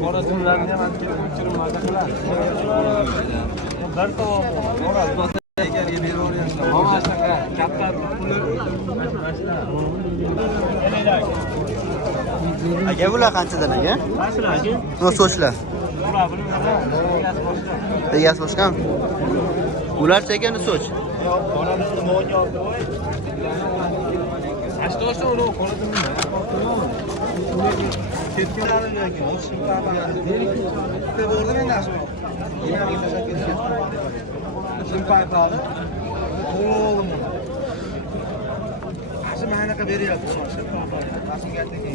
Qora tunlarni ham ancha ko'chirib mazza qiladi. Bir tovoq o'raldi. Katta puli. Aka bular qanchadan aka? No so'chlar. Egasi boshqami? Ular chekani so'ch.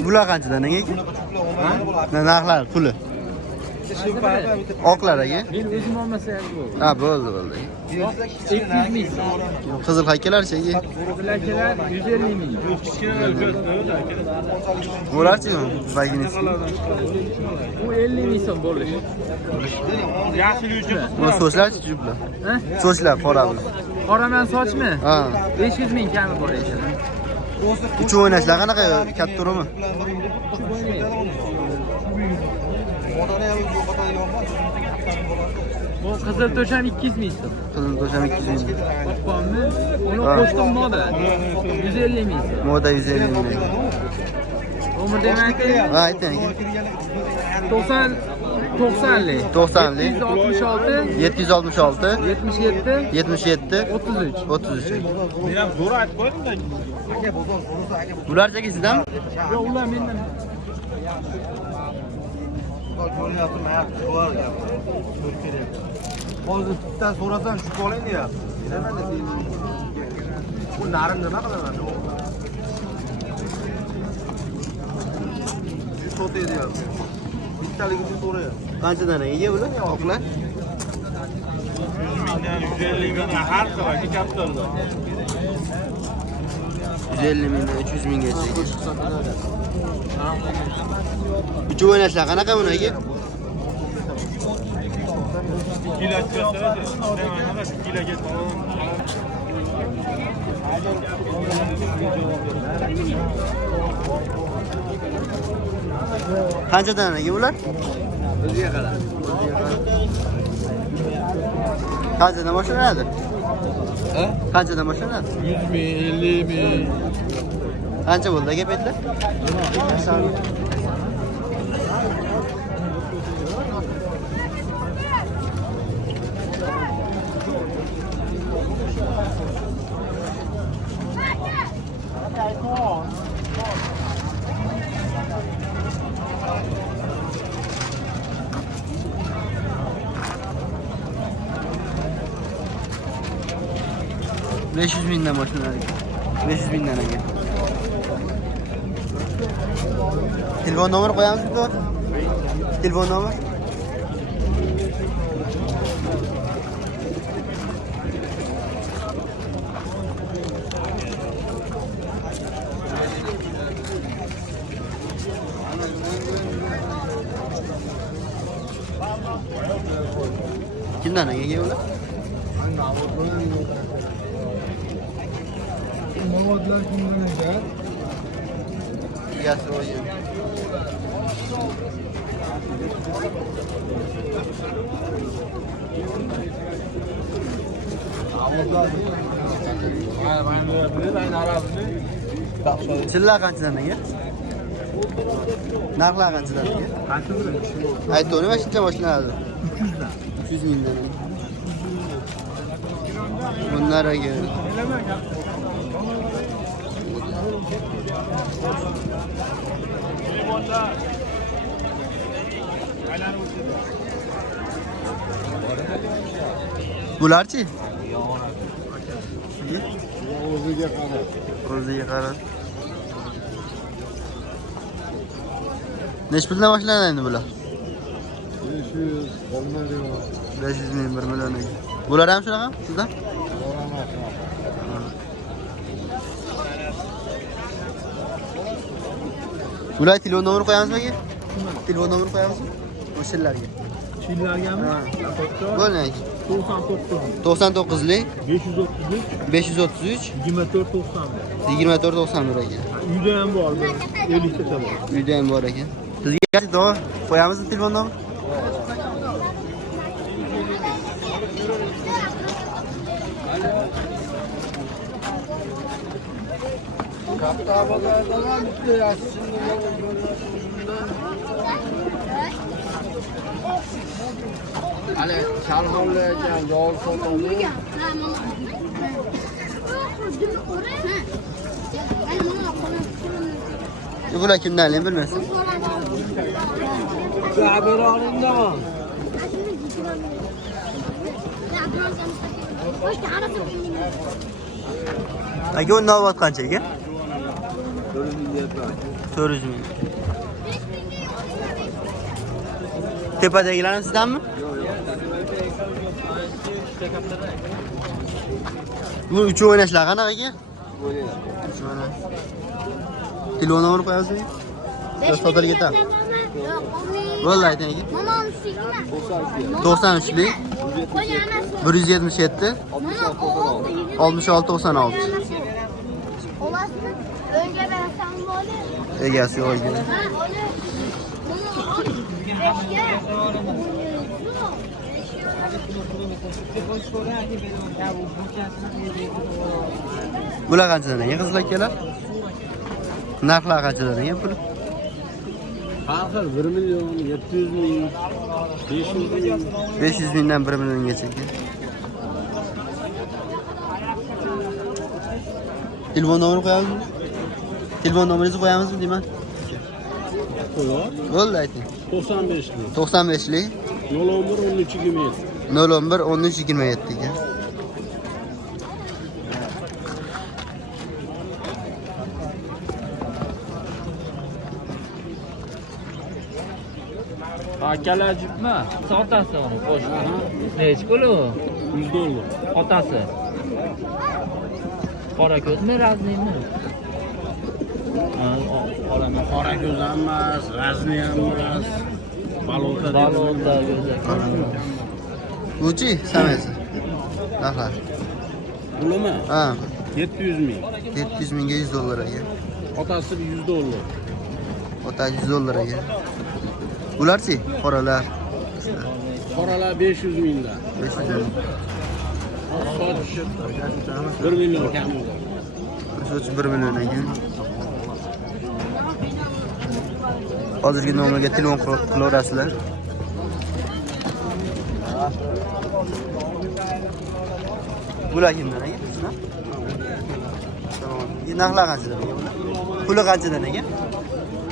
Bular qanchadan aka? Narxlar puli. Oqlar aka? Men o'zim olmasa ham bo'ldi. Ha, bo'ldi. 200 ming. Qizil haykallar-chi aka? Bilakilar 150 ming. Bular-chi? Vaginisi. Bu 50 ming so'm bo'lish. Yaxshi uchun. Bu so'chlar-chi jublar? Ha? So'chlar qora bular. Qoraman sochmi? Ha. 500 ming kami bor ekan. Uchu o'ynashlar qanaqa? Katta turimi? Bu qizil to'sham 200 ming so'm. Qizil to'sham 200 ming. Oqqonni, uni qo'shdim moda. 150 ming so'm. Moda 150 ming. Umr demakki Ha, ayting aka. 90lik. 90lik. 766 766 77 77 33. 33. Men ham zo'r aytib qo'ydim-da. Bular cheki sizdan? Yo'q, ular mendan. Hozir bitta so'rasam shu qoling deyapti. Bilaman deb. Bu narim nima qilaman? Shu sotay deyapti. Bittaligini so'rayapti. Qanchadan aka bular? Oqlar? 150 ming har xil kattalar. 150 mingdan 300 minggacha. Uchu o'ynashlar qanaqa buni aka? Qanchadan aka bular? Bizga qarab. Qanchadan boshlanadi? Ha? Qanchadan boshlanadi? 100 ming, 50 ming. Qancha bo'ldi aka petlar? $500 mingdan boshlanadi. 500 mingdan aka. Telefon nomeri qo'yamizmi? Telefon nomeri? Kimdan aka ular? Movodlar kimdan ekan? Egasi o'yin. Chillar qanchadan aka? Narxlar qanchadan aka? Aytdi, nima shuncha boshlanadi? 300 dan. 300 mingdan. Bunlar aka. Bularchi? O'ziga qarab. O'ziga qarab. Necha puldan boshlanadi endi bular? 500, 500 ming, 1 million. Bular ham shunaqa sizdan? Bular telefon nomeri qo'yamizmi aka? Telefon nomeri qo'yamizmi? O'shalarga. Chillargami? Bo'lmaydi. 99'lik 533 533 24 91. 24 91 ekan. Uyda ham bor. 50 ta bor. Uyda ham bor ekan. Sizga to'g'ri qo'yamizmi telefon nomeri? Hali shalg'omlarga yol sotamiz. Bular kimdanligini bilmaysan. Xabar olindimi? Aka unda navbat qancha ekan? 400 ming. Tepadagilarni sizdanmi? Bu uch o'ynashlar qanaqa aka? Telefon nomeri qo'yasizmi? Sotilib ketadi. Bo'ldi ayting aka. 93lik 177 66 96. Egasi o'yga. Bular qanchadan ekan qizlar akalar? Narxlar qanchadan ekan pul? Har xil 1 million 700 ming 500 ming 500 mingdan 1 milliongacha ekan. Telefon nomeri qo'yamizmi? Telefon nomeringizni qo'yamizmi deyman? qo'yib. Bo'ldi ayting. 95lik 95lik 01 13 27. 01 13 27 ekan. Akalar jupmi? Otasi uni qo'sh. Nech puli? $100. Otasi. Qora ko'zmi, raznimi? Qora ko'z emas, razni ham emas. Balota ko'z. Buchi samasi. Narxlar. Pulimi? Ha, 700 ming. 700 mingga $100 ekan. Otasi $100. Otasi $100 ekan. Bularchi? Qoralar. Qoralar 500 mingdan. 500 ming. Soch 1 million kamida. Soch 1 million ekan. Hozirgi nomerga telefon qilaverasizlar. Bular kimdan ekan? Tamam. Narxlar qanchadan ekan bular? Puli qanchadan ekan?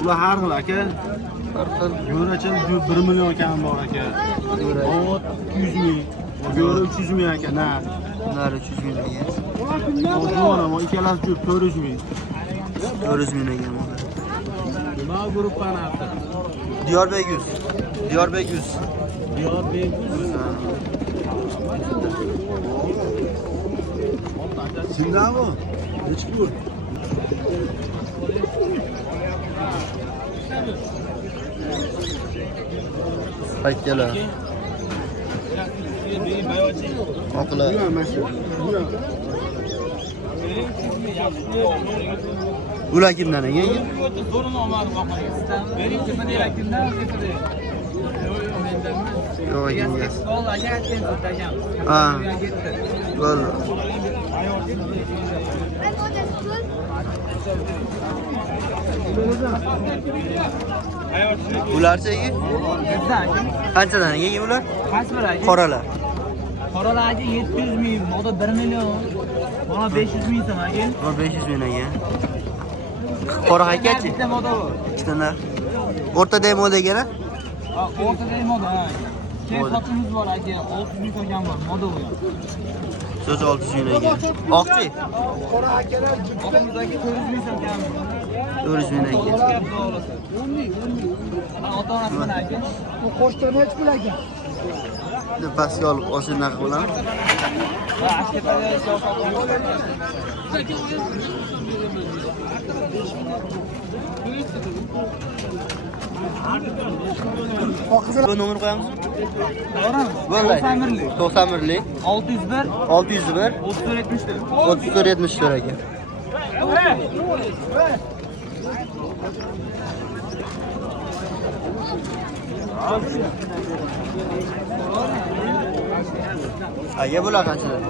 Ular har xil aka. Har xil. Yo'rachim 1 million kam bor aka. Ot 100 ming. Yo'ra 300 ming aka. Nari 300 ming ekan. O'zbona bu ikkalasi 400 ming. 400 ming ekan bular. Nima guruhdan haqi? Diyorbek 100. Diyorbek 100. Diyorbek 100. Sindami? Nechki pul? Qaytdilar. Oqlar. Ular kimdan ekan? Yo'q ekan. Ha. Bo'ldi. Ularchi ekan? Qanchadan ekan ular? Qoralar. Qoralarga 700 ming, moda 1 million. Mana 500 ming so'm aka. Mana 500 ming ekan. Qora haykalchi? Bitta moda bor. Ikkita narx. O'rtadagi moda ekan? O'rtadagi moda. Keyin sochimiz bor aka, 600 ming qo'ygan bor, moda bu. Soch 600 ming ekan. Oqchi? Qora akalar jipimizdagi 400 ming so'm kam. 400 ming ekan. Ota-onasi mana aka. Bu qo'shtirma nech pul aka? Pastga olib oshib narx bilan. Bu nomer qo'yamiz? Bo'ldi. 91lik 601 601 34 34 aka. Aka bular qanchadan?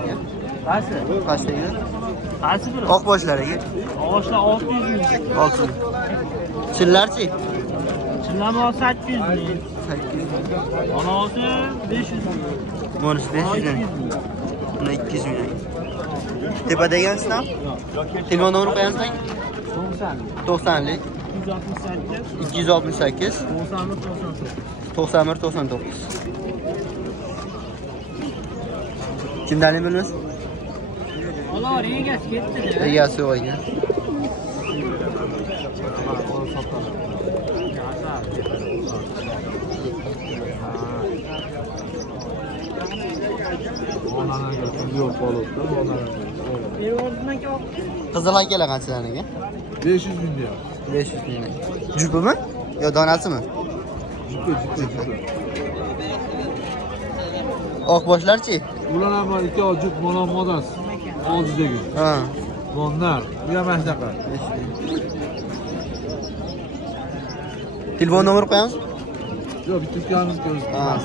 Qaysi? Qanchadan? Qaysi biri? Oq boshlariga. Og'ochlar 600 ming. 600. Chillarchi? Chillama 800 ming. 800. Onasi 500 ming. Monis 500 ming. Buni 200 ming. Tepadagi ham? Telefon nomerini qo'yamiz? 90lik 268 91 99. Kimdan bilamiz? Ular egasi ketdi-da. Egasi yo'q ekan. Qizil akalar qanchadan aka? 500 ming diyor. 500 ming. Jupimi? Yo donasimi? Jupi. Oq boshlarchi? Ular ham ikki jup modas. Oldidagi. Ha. Bunlar. Bu ham shunaqa. Telefon nomeri qo'yamiz? Yo'q, bitta ukamiz ko'ramiz. Ha.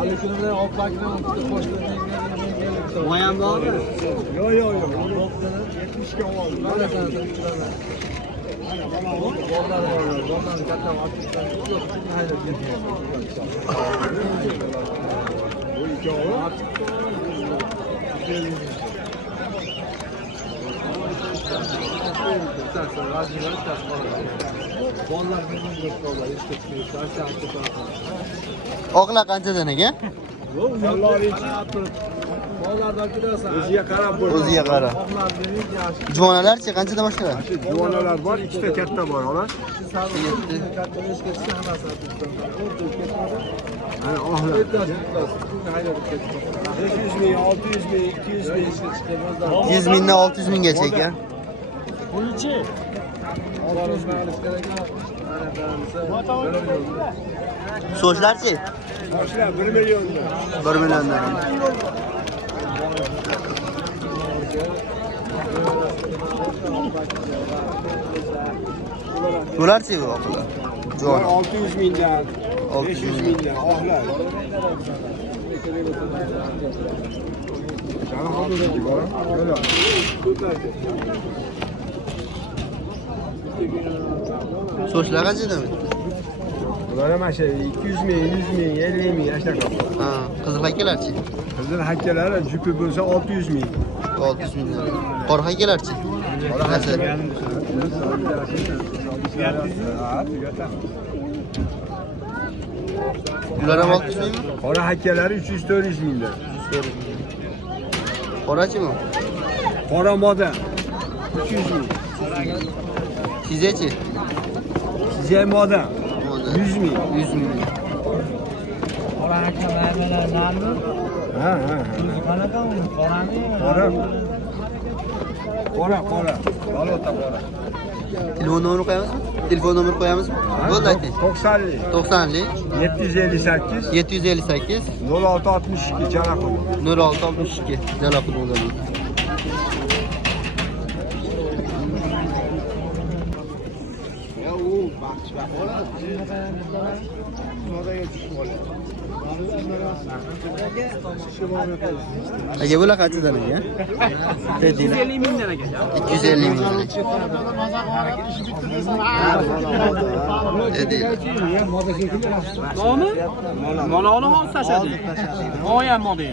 Aleykümle opakla uçtu koşturmaya geldi. Moyam bormi? Yo'q. 70 ga oldi. Mana sana tushiraman. Mana bollar katta vaqtdan yo'q, haydab ketgan. Bu ikkovi Oqlar qanchadan aka? O'ziga qarab bo'l. O'ziga qara. Juvonalarchi qanchadan boshlanadi? Juvonalar bor, ikkita katta bor, xolos. Ana ohlar. 500 ming, 600 ming, 200 ming chiqadi. 100 mingdan 600 minggacha ekan. Bunchi So'shlarchi? Yoshlar 1 milliondan. 1 milliondan. Bularchi bu oqlar? Juvon. 600 mingdan, 600 500 mingdan ohlar. Sana hozir bor. So'shlar qanchadan? Ular ham shu 200 ming, 100 ming, 50 ming ashtaqa. Ha, qizil haykallarchi? Qizil hakkalari jupi bo'lsa 600 ming. 600 ming. Qora haykallarchi? Ular ham 600 mingmi? Qora hakkalari 300-400 mingdan. Qorachimi? Qora moda 300 ming. Sizechi? Sizga moda 100 ming. 100 ming. qora akalarlar narmi? Ha. Qanaqa uni? Qorami? Qora. Balota qora. Telefon nomerini qo'yamizmi? Telefon nomerini qo'yamizmi? Bo'ldi ayting. 90lik 90lik 758 758 0662 Jalaqul. 0662 Jalaqul bo'ladi. Aka bular qanchadan aka? 250 mingdan aka. 250 mingdan. Nomi? Maloni hozir tashadi. Moya moli.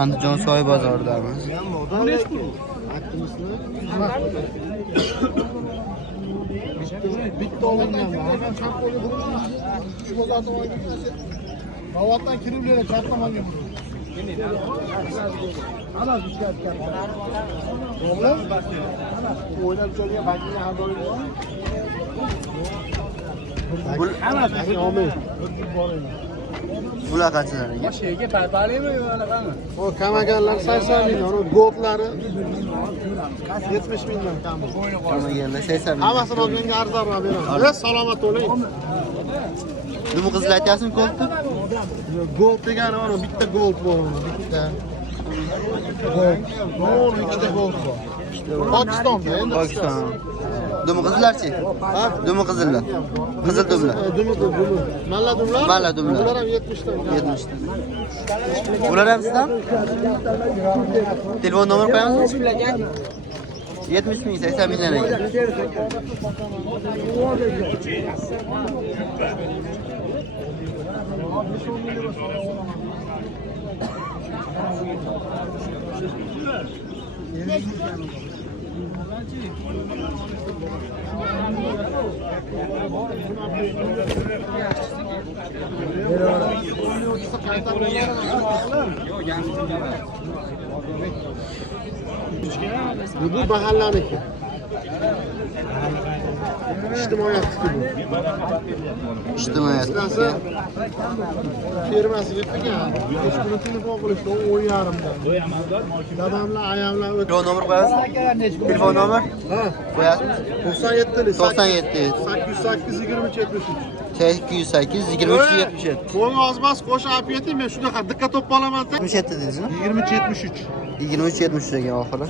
Andijon soy bozoridamiz. Bitta olingan. Hemen kampolga burun. Shu bozordan olgan. Ravatdan kirib katta manga burun. Bular qanchadan ekan? Şeyga paypalimi yo'q qani? O kamaganlar 80 milyon, o goldlari 70 milyon kam. Qamaganlar 80 ming. Hammasini olganga arzonroq beraman. Salomat bo'ling. Nima qizil aytyapsizmi ko'pni? Gold degani mana bitta gold bor, bitta. Gold. Mana ikkita gold bor. Pokistonda endi. Pokiston. Dumi qizlarchi? Ha? Dumi qizillar. Qizil dumlar. Dumi. Malla dumlar? Malla dumlar. Ular ham 70 dan. 70 dan. Ular ham sizdan? Telefon nomer qo'yamiz? 70 ming, 80 mingdan ekan. Bu mahallaniki. İjtimoiyatniki bu. İjtimoiyatniki. Firmasiga qilgan. Hech kuni telefon qilishdi 10:30dan. Dadamlar, ayamlar o'tib. Telefon nomer qo'yasiz? Telefon nomer? Ha, Qo'yasiz? 97 97 808 23 73. 808 23 77. Qo'ng ozmas qo'shib olib keting, men shunaqa diqqat topib olaman. 77 dedingizmi? 23 73. 23 73 degan oxiri.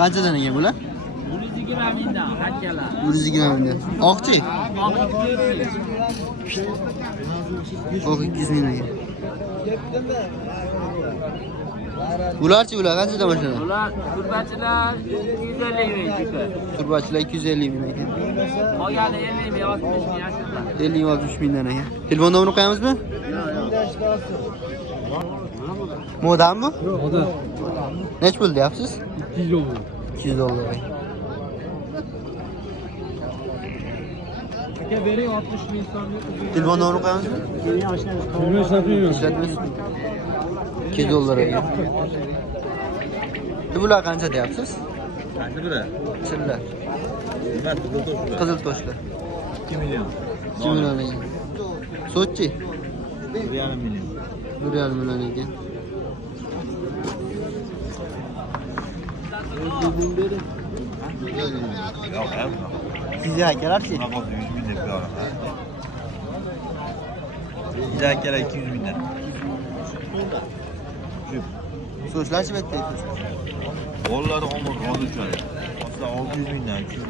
Qanchadan ekan bular? 120 mingdan hakkalar. 120 mingdan. Oqchi? Oq 200 mingdan ekan. Bularchi bular qanchadan boshlanadi? Ular turbachilar 150 ming juda. Turbachilar 250 ming ekan. Qolgani 50 ming, 60 ming yashirlar. 50-60 mingdan ekan. Telefon nomerini qo'yamizmi? Modam bu? Moda. Nech pul deyapsiz? 200 dollar. 200 dollar. Aka bering 60 ming so'mni. Telefon nomerini qo'yamizmi? Bilmay sotmayman. Ishlatmaysiz? 200 dollar ekan. Bular qancha deyapsiz? Qancha bular? Chillar. Nima qizil toshlar? Qizil toshlar. 2 million. 2 million ekan. So'tchi? 1,5 million. 1,5 million ekan. Yo'q, ha. Sizga akalarchi? Bunaqa 100 ming deb beraman. Sizga akalar 200 mingdan. So'chlarchi bu yerda? Qo'llari omur rozi uchadi. Aslida 600 mingdan, 200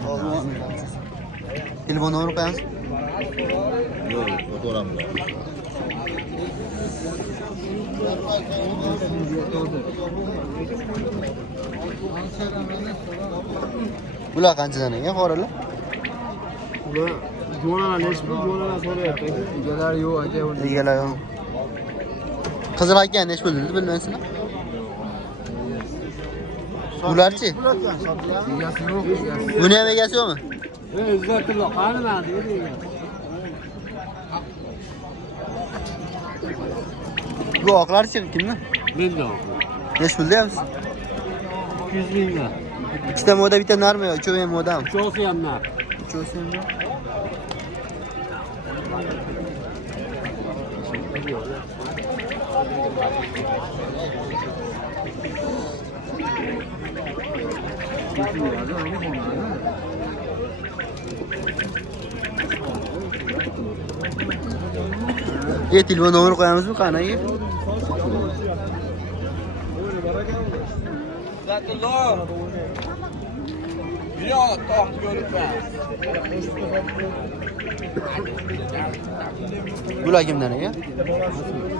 mingdan. Telefon nomerini qo'yamiz. Yo'q, fotoram bor. Bular qanchadan ekan qoralar? Ular jo'nalar nech pul jo'nalar so'rayapti. Egalar yo'q aka. Egalar yo'q. Qizil aka nech pul dedi bilmaysizmi? Bularchi? Egasi yo'q. Buni ham egasi yo'qmi? O'zgartirib qani nadi ekan. Bu oqlarchi kimni? Mendan. Nech pul deyapsiz? 200 mingdan. Ikkita moda bitta narmi yo, uchov ham modami? Cho'si ham nar. Uchovi ham nar. Telefon nomerini qo'yamizmi qanaqa? Zatulloh. Yo'q, to'q ko'ribman. Bular kimdan ekan?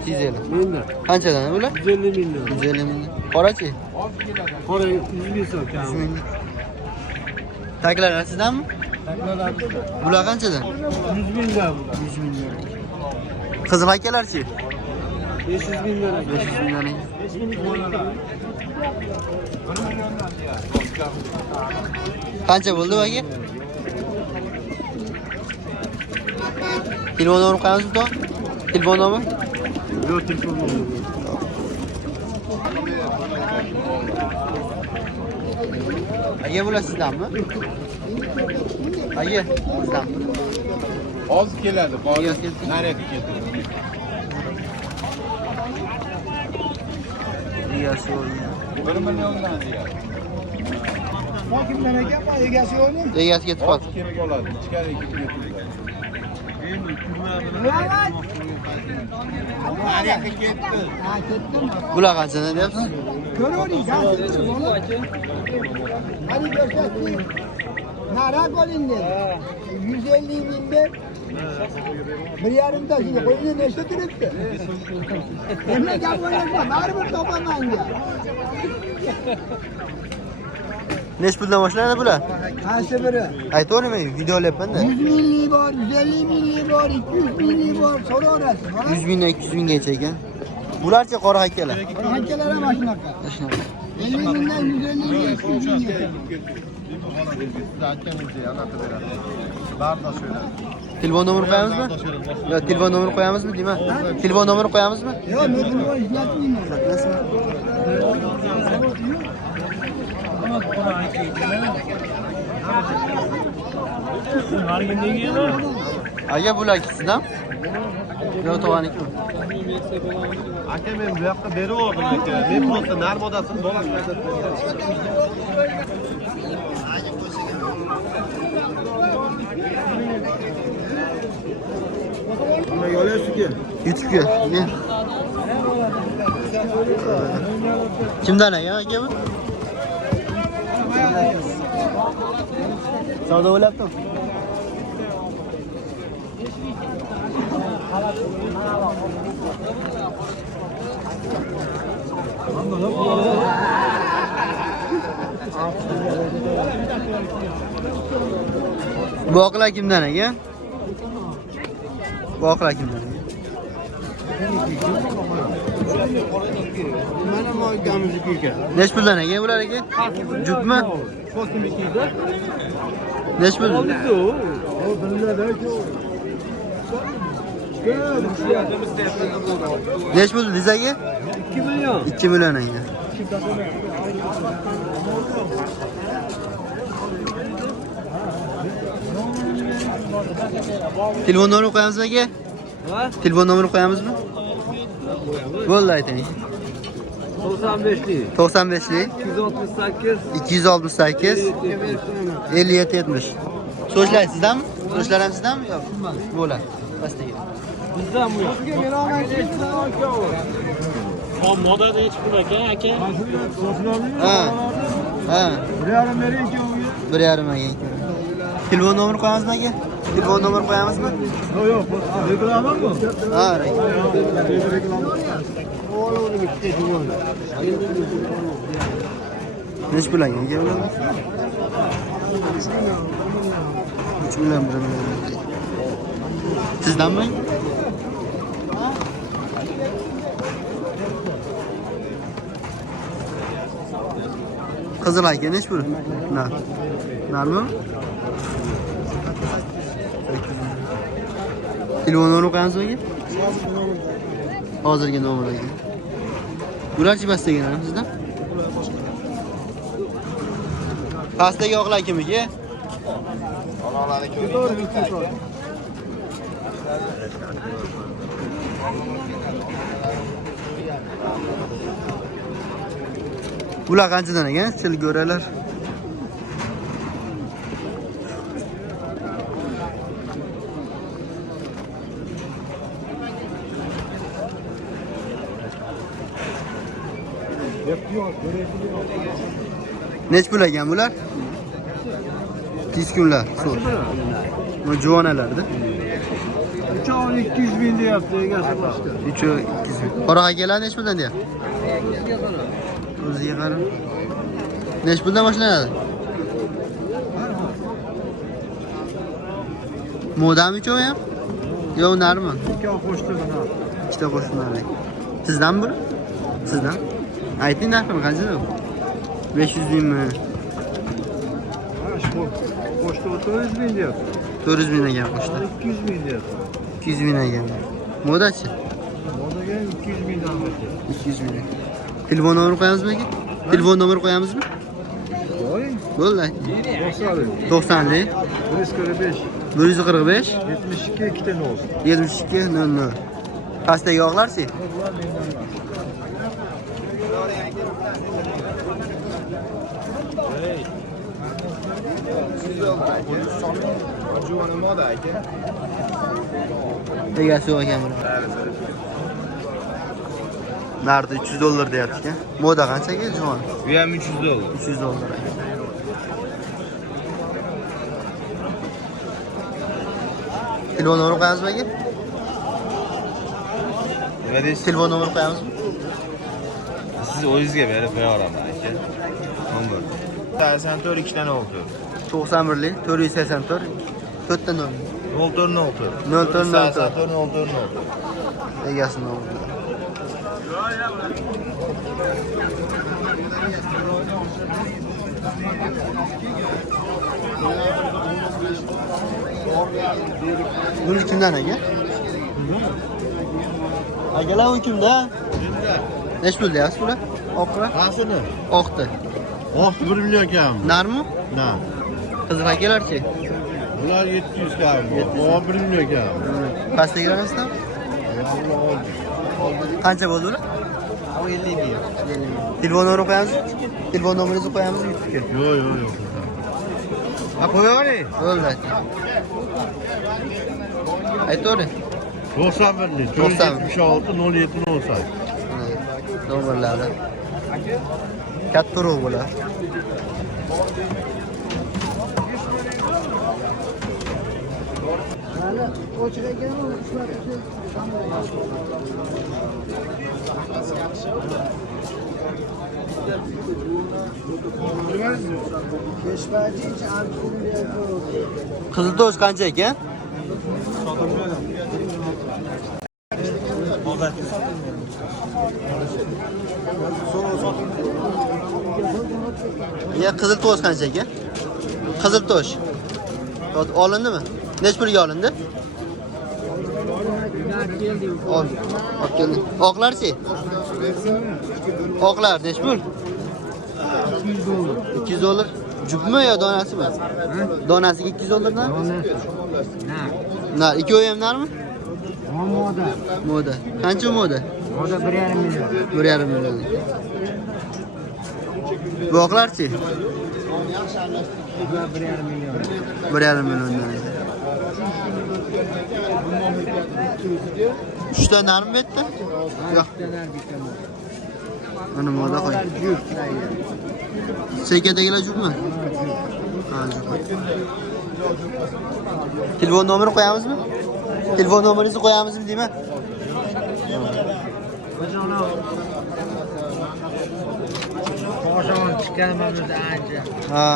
250. Mendan. Qanchadan bular? 150 mingdan. 150 mingdan. Qorachi? Qora 100 ming so'm kam. 100 mingdan. Taklar sizdanmi? Taklalar Bular qanchadan? 100 mingdan bular. 100 mingdan. Qizil akalarchi? 500 mingdan aka. 500 mingdan ekan. Qancha bo'ldi aka? Telefon nomerini qo'yamiz usta? Telefon nomeri? Yo'q, telefon nomeri. Aka bular sizdanmi? Aka, sizdanmi? Hozir keladi. Nariyoqqa ketdi. Nariyoqqa ketdi. Egasi bo'lgan. 1 milliondan deyapti. Kimdan ekan bu egasi yo'qmi? Egasi ketib qoldi. Kerak oladi. Ichkari ketib ketdi. Nariyoqqa ketdi. Ha, ketdim. Bular qanchadan deyapsiz? Ko'ravering, gazeti bola. Hadi ko'rsatdik. Nara qo'ling dedi. 150 ming deb. 1,5 tashiga qo'ying nechta turibdi? Endi gap o'ylashma, baribir topaman ga. Nech puldan boshlanadi bular? Qaysi biri? Aytavermayman, video olyapman-da. 100 minglik bor, 150 minglik bor, 200 minglik bor, so'raverasiz. 100 mingdan 200 minggacha ekan. Bularcha qora haykallar. Qanchalar ham shunaqa? Shunaqa. 50 mingdan 150 ming, 200 minggacha. Telefon nomerini qo'yamizmi? Yo, telefon nomerini qo'yamizmi deyman. Telefon nomerini qo'yamizmi? Yo'q, men telefon ishlatmayman. Aka bular sizdan? Yo, tog'anikimi? Aka men bu yoqqa beraverdim aka. Men просто narmodasini dolashmayapti. Nimaga olyapsiz-ki? YouTube'ga. Gel. Kimdan aka bu? Savdo bo'lyaptimi? Bu oqlar kimdan aka? Bu oqlar kimdan? Mana bu akamizniki ekan. Nech puldan aka bular aka? Jupmi? Nech pul? Nech pul dedingiz aka? 2 million. 2 million aka. Telefon nomerini qo'yamizmi aka? Ha? Telefon nomerini qo'yamizmi? Bo'ldi ayting. 95lik. 95lik 268 268 57 70. So'zlar sizdanmi? So'zlar ham sizdanmi? Yo'q. Bo'ladi. Pastiga. bizdan bu. Modada hech pul aka. Ha. Ha. 1,5 bering ekan bu. 1,5 aka. Telefon nomerini qo'yamizmi aka? Telefon nomerini qo'yamizmi? Yo'q, reklama bu. Ha. Nech pul aka? 3 million 1 million. Sizdanmi? Qizil aka nech pul? Narmi? Telefon nomerini qo'yamizmi aka? Hozirgi nomer aka. Bularchi bastagan sizdan? Pastdagi oqlar kimniki? Bular qanchadan ekan? Silgoralar. Nech pul ekan bular? Tiskunlar. Bu juvonalarda. 200 ming deyapti egasi boshqa. 200 ming. Qora akalar nech puldan deyapti? O'ziga qarab. Nech puldan boshlanadi? Modami cho'y ham? Yo, narmi? Ikki qo'shtirma. Ikkita qo'shtirma. Sizdan biri? Sizdan? Ayting narxini qanchadan? 500 mingmi? Qo'shti 30 ming deyapti. 400 ming ekan qo'shdi. 200 ming deyapti. 200 ming ekan. Modachi? Modaga 200 mingdan berdi. 200 ming. Telefon nomeri qo'yamizmi aka? Telefon nomeri qo'yamizmi? Voy, Bo'ldi. 90. 90lik 145. 145 72 ikkita noz. 72 00. Pastdagi oqlarchi? Egasi yo'q ekan buni. Nardi 300 dollar deyapti ekan. Moda qanchaga juvon? Bu ham 300 dollar. 300 dollar. Telefon nomeri qo'yamizmi aka? Nima deysiz? Telefon nomeri qo'yamizmi? Siz o'zingizga berib qo'yaveraman aka. Nomer. 84 2 dan 6. 91lik 484 4 dan 0404. 0404. Egasi nomeri. Buni kimdan aka? Akalar u kimda? Necha pul deyapsiz bular? Oqlar? Qasini? Oqdi. Oq 1 million kam. Narmi? Na. Qizil akalarchi? Bular 700 kam. O 1 million kam. Pastdagilardan? Qancha bo'ldi ular? 50 ming. Telefon nomeri qo'yamizmi? Telefon nomeringizni qo'yamizmi YouTube'ga? Yo'q. Ha qo'yavering. Bo'ldi. Aytavering. 91lik 476 07 18. Nomerlari. Katta ro'g bular. Qiziltosh qancha ekan? Ya qiziltosh qancha ekan? Qiziltosh. Olindimi? Nech pulga olindi? Olib keldi. Oqlarchi? Oqlar nech pul? 200 dollar. Jupmi yo donasimi? Donasiga 200 dollardan? Nar, ikkovi ham narmi? Moda. Moda. Qancha moda? Moda 1,5 million. 1,5 million. Bu oqlarchi? 1,5 million. 1,5 milliondan. 3 ta narmi bu yerda? Yo'q. Mana moda qo'y. Sekadagilar jupmi? Ha, jup. Telefon nomeri qo'yamizmi? Telefon nomeringizni qo'yamizmi deyman? Qo'shon chiqqanimiz ancha. Ha.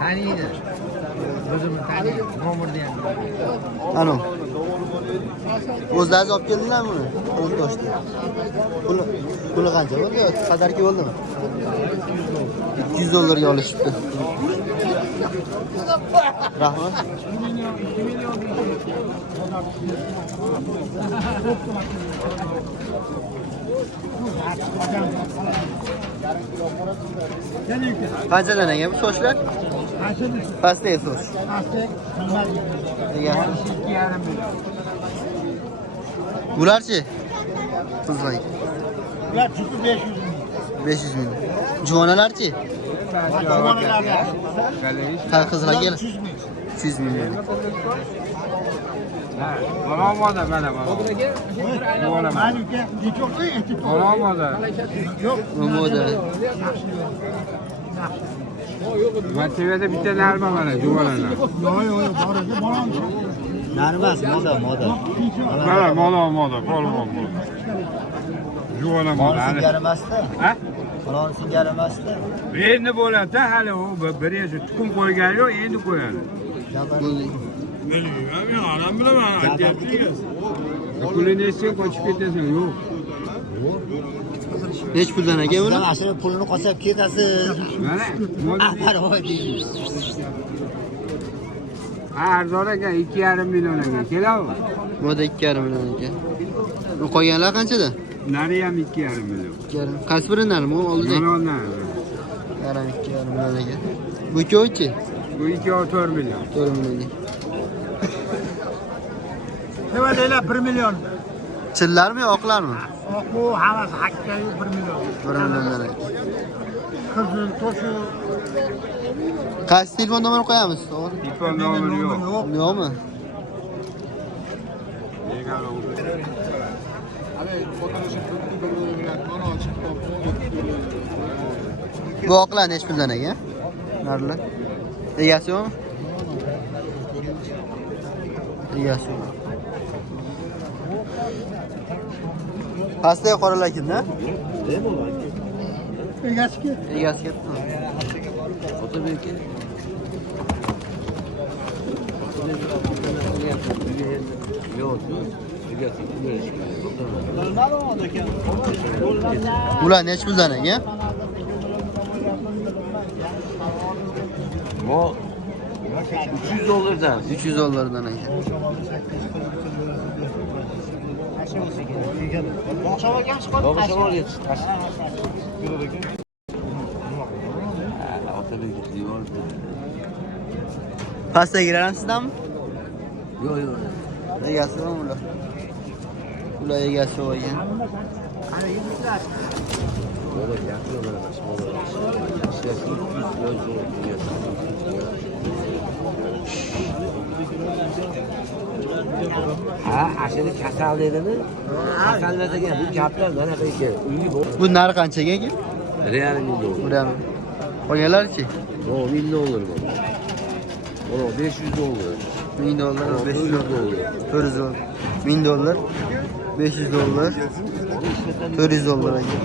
Taniydi. O'zimni taniydi. Nomerni ham. Ano. O'zlaringiz olib keldinglarmi buni? Qiziltoshni. Puli qancha bo'ldi? Qadarki bo'ldimi? 200 dollarga olishibdi. Rahmat. Qanchadan ekan bu sochlar? Pastdagi soch. Bularchi? Qizlar. Bular jupi 500 ming. 500 ming. Juvonalarchi? Ha, qizlar kel. 300 ming. Mana moda, mana. Malika, nechokda aytib Mana moda. Moda. Motivada bitta narma mana, juvalana. Yo'q, boriga boramiz. Narmas, moda. Mana moda, polvon moda. Juvana moda. Yaramasdi. Ha? Falon yaramasdi. Endi bo'ladi, hali u bir yashi tuxum qo'ygan yo'q, endi qo'yadi. Bilmayman, men bilaman, aytyapti-ku. Pulini eshitib qochib ketasan, yo'q. Nech puldan aka buni? Ashira pulini qochib ketasiz. Mana, moda. Arzon aka 2,5 million aka. Keladimi? Bu da 2,5 million ekan. Bu qolganlar qanchada? Nari ham 2,5 million. 2,5. Qaysi birinlarmi? Oldida. Mana Yaram 2,5 million ekan. Bu ikkovichi? bu 2,4 million. 4 million. Nima deylar 1 million? Chillarmi, oqlarmi? Bu havas hakka 1 million. 1 million ekan. Qizil to'shu Qaysi telefon nomerini qo'yamiz? To'g'ri. telefon nomeri yo'q. Yo'qmi? Bu oqlar necha puldan ekan? Narlar. Egasi yo'qmi? Egasi yo'q. Pastdagi qoralar kimda? Egasiga. Egasi ketdi. Ular necha puldan ekan? Bu 300 dolardan. 300 dollardan ekan. Oqshom yetishdi. Pastga giramsizdanmi? Yo'q, yo'q. Egasi yo'qmi ular? Ular egasi yo'q ekan. Ha, ashini kasal dedimi? Kasal degan bu gaplar mana bu ekan. Uyi bor. Bu narxi qanchaga ekan? Real million. Ular. Qolganlarchi? O 1000 dolar bu. O 500 dolar. 1000 dollar, 500 400 dollar, dolar. 400 dollar. 1000 dollar, 500 dollar, 400 dollar ekan.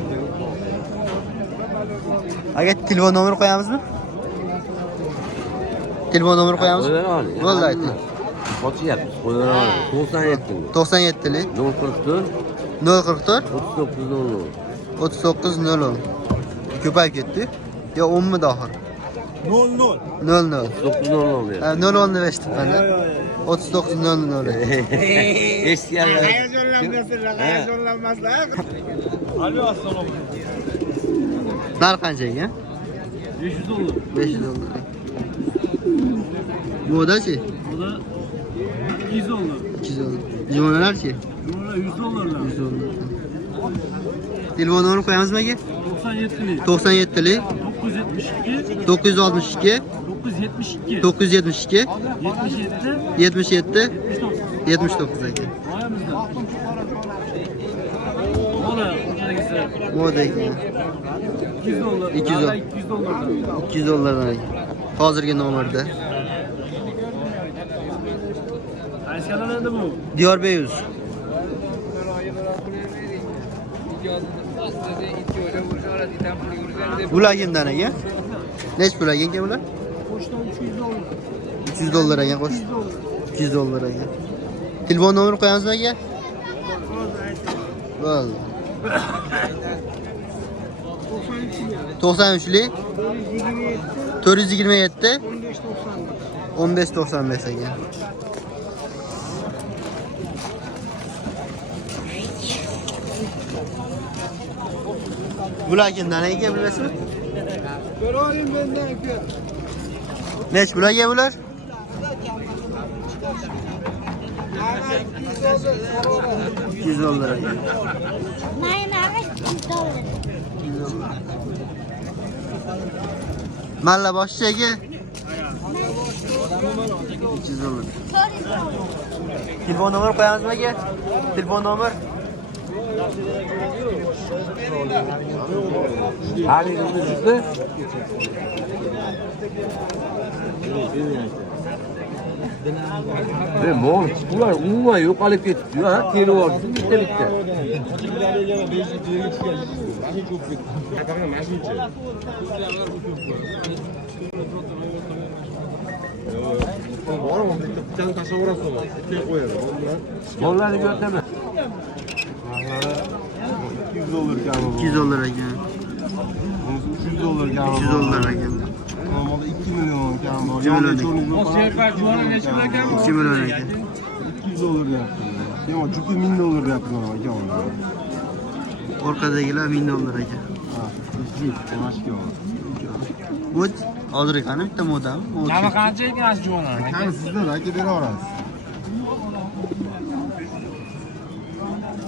Aka telefon nomeri qo'yamizmi? Telefon nomeri qo'yamizmi? Qo'yavering. Bo'ldi ayting. Qochyapmiz. Qo'yavering. 97 97 lik 044 044 3900. 39 00. Ko'payib ketdi. Yo 10 mi oxir? 00. 00. 900. Ha 00 ni eshitdim ben. 39 00. Eshitganlar. Hayajonlanmaslar, hayajonlanmaslar. Alo, assalomu alaykum. Narx qancha ekan? 500 dollar. 500 dollar. Bu'dachi? Bu da 200 dollar. 200 dollar. Limonalarchi? Bunlar 100 dollarlar. 100 dollar. Telefon nomerini qo'yamizmi aka? 97lik. 97 lik 972 962 972 972 77 77 79. 79 ekan. Oyimizda. Ola, o'zingizda. Moda ekan. 200 dollar. 200 dollar. 200 dollardan. 200 dollardan ekan. Hozirgi nomerda. Qaysi kanalda bu? Diyorbeyuz. Bular kimdan ekan? Nech pul ekan bular? 300 dollar ekan qo'sh. 200 dollar ekan. Telefon nomerini qo'yamizmi aka? Bo'ldi. 93 lik 427 1595 ekan. Bular kimdan ekan bilasizmi? Ko'rayim mendan ko'p. Nech pul aka bular? 200 dollar ekan. Malla boshchiga 200 dollar. Telefon nomer qo'yamizmi aka? Telefon nomer Haligimizda mol ular umuman yo'qolib ketibdi. Ha, terror bittalikda. Bormi? Bitta pichani tashlaverasizmi? Ikkita qo'yadi. Mollarni ko'rsaman. 200 dollar kami. 200 dollar ekan. Bunisi 300 dollar kami. 300 dollar ekan. Normalde 2 milyon kan var. 2 milyon. O sefer Juan'a ne çıkarken 2 milyon aka. 200 olur yaptım. Ama jupi 1000 dolar yaptım ama kan. Orqadagilar 1000 dollar aka. Ha, jupi mashki var. Bu hozir ekan bitta modam. Nima qancha ekan Juan'a? Kan sizlar aka beraverasiz.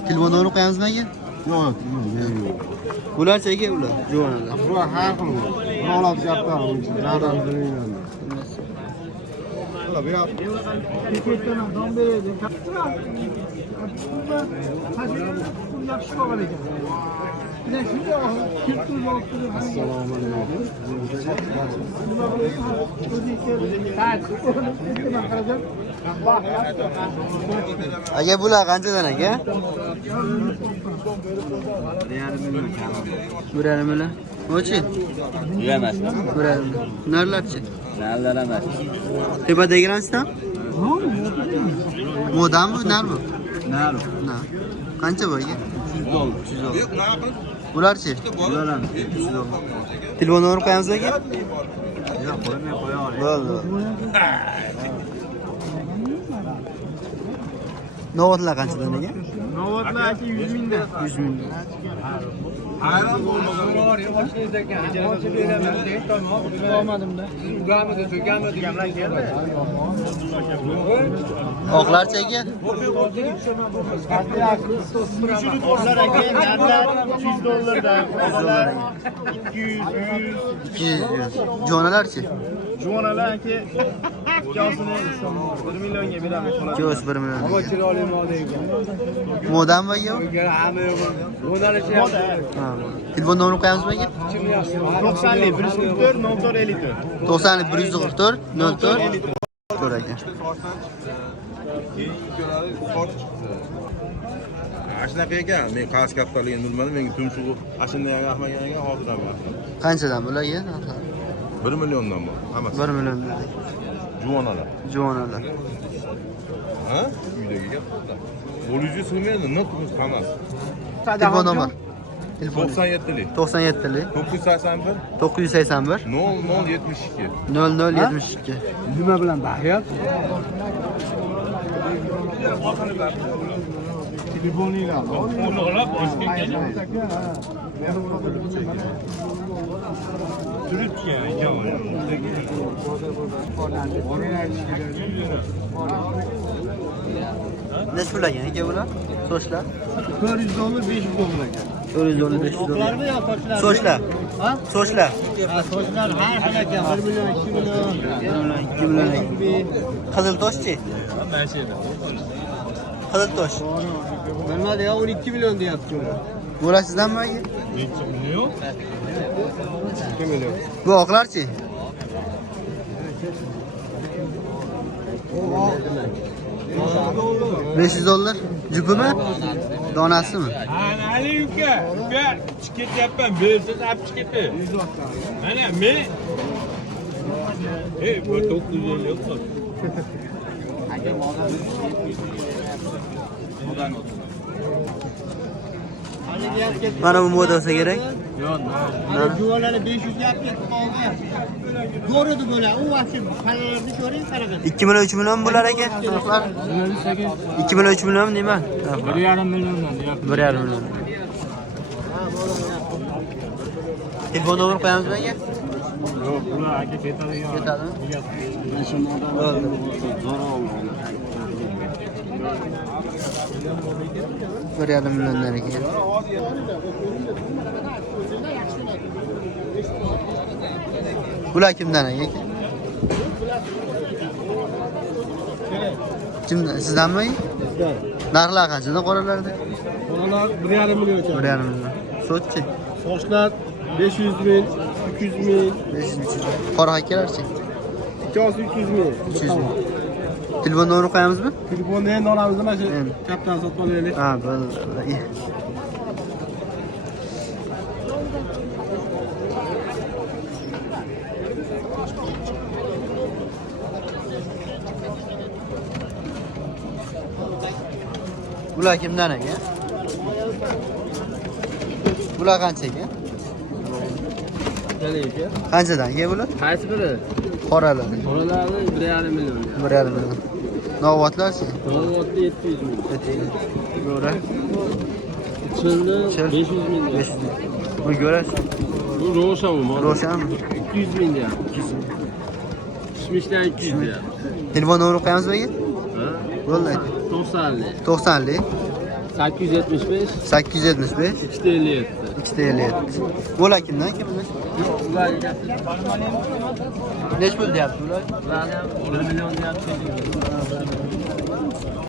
Telefon nomerini qo'yamizmi aka? Yo'q, yo'q. Bularchi aka ular? Javonalar. Bu har xil. Ro'lat gaplar o'zi. Nadan bilmayman. Ular bu yoq. Assalomu Aka bular qanchadan aka? 1,5 million. Ochi? Emas. 1,5 million. Narlarchi? Narlar emas. Tepadagilarchidan? Modam bu, nar bu? Nar. Nar. Qancha bu aka? 100 dollar. 100 dollar. Bularchi? Bular ham 100 dollar. Telefon nomerini qo'yamizmi aka? yo'q, qo'ymay qo'yaver. Bo'ldi. Novotlar qanchadan aka? Novotlar aka 100 mingdan. 100 ming. Hayron bo'ldim. Boshlaydi ekan. Ochib beraman. Olmadim-da. Ugamidi, to'gamidi deganlar keldi. Oqlarchi aka? Oqlar aka, narlar 300 dollardan. Oqlar 200, 100. 200. Jonalarchi? Juvonalar aka ikkosini 1 millionga beramiz. 200 1 million. Chiroyli modelga. Modam va aka? Hamma yo'q. Yo'nalishi ham. Ha. Telefon nomerini qo'yamizmi aka? 90lik 144 0454. 90 144 04 4 aka. Shunaqa ekan, men qarshi kattaligini bilmadim, menga tumshug'i ashunday rahmagan ekan, hozir ham bor. Qanchadan bularga? 1 milliondan bor. Hammasi 1 million. juvonalar. Jonalar. Ha? Uydagi gap. Bo'lujni sig'maydi, nima qilamiz hammasi. Telefon nomer. Telefon 97lik 97lik 981 981 0072. 0072. Nima bilan baxyat? Telefoninglar. Turibgan ekan. Necha pul ekan aka bular? Sochlar? 400 dollar 500 dollar ekan. 400 dollar 500 dollar. Sochlarmi yo sochlar? Sochlar. Ha? Sochlar. Ha, sochlar har xil ekan. 1 million, 2 million. 2 million. Qizil toshchi? Qizil tosh. Bilmadi ya 12 million deyapti ular. Bular sizdanmi aka? 2 million. Bu oqlarchi? $500. Jupimi? Donasimi? Ali uka, chiqib ketyapman, bersiz olib chiqib ketdi. Mana men bu 950 yo'q. Mana bu moda bo'lsa kerak. Hali juvalarni 500 ga olib ketib qoldi. Ko'rdi bular. U vaqt palalarni ko'ring, qaragan. 2 million 3 million bular aka. Narxlar 2 million 3 million nima? 1,5 milliondan deyapti. 1,5 million. Telefon nomerini qo'yamizmi aka? Yo'q, ular aka ketadigan. Ketadimi? Bir yarım milyondan ekan. Bular kimdan aka? Kimdan? Sizdanmi? Narxlar qanchadan qoralarda? Qoralar 1,5 million ekan. 1,5 million. Sochchi? Sochlar 500 ming, 200 ming, 500. Qora hakkalarchi? ikkosi 300 ming. 300 ming. Telefon nomerini qo'yamizmi? Telefonni endi olamiz, mana shu kaptan sotib olaylik. Ha, bo'ldi. Bular kimdan aka? Bular qancha aka? Qanchadan ke bular? Qaysi biri? Qoralar. Qoralarni 1,5 million. 1,5 million. Novotlarchi? Novotda 700 ming. Go'ra. Chilni Chil. 500 ming. 500 ming. Bu go'rasi. Bu Ro'shanmi? Ro'shanmi? 200 ming deyapti. 200 ming. Kishmishdan 200 deyapti. Telefon nomerini qo'yamiz bizga? Ha? Bo'ldi. 90li. 90li 875 875 257. 257. Bo'lar kimdan? Kimdan? Ularga gapirib. Nech pul deyapti ular? Ular ham 1 million deyapti.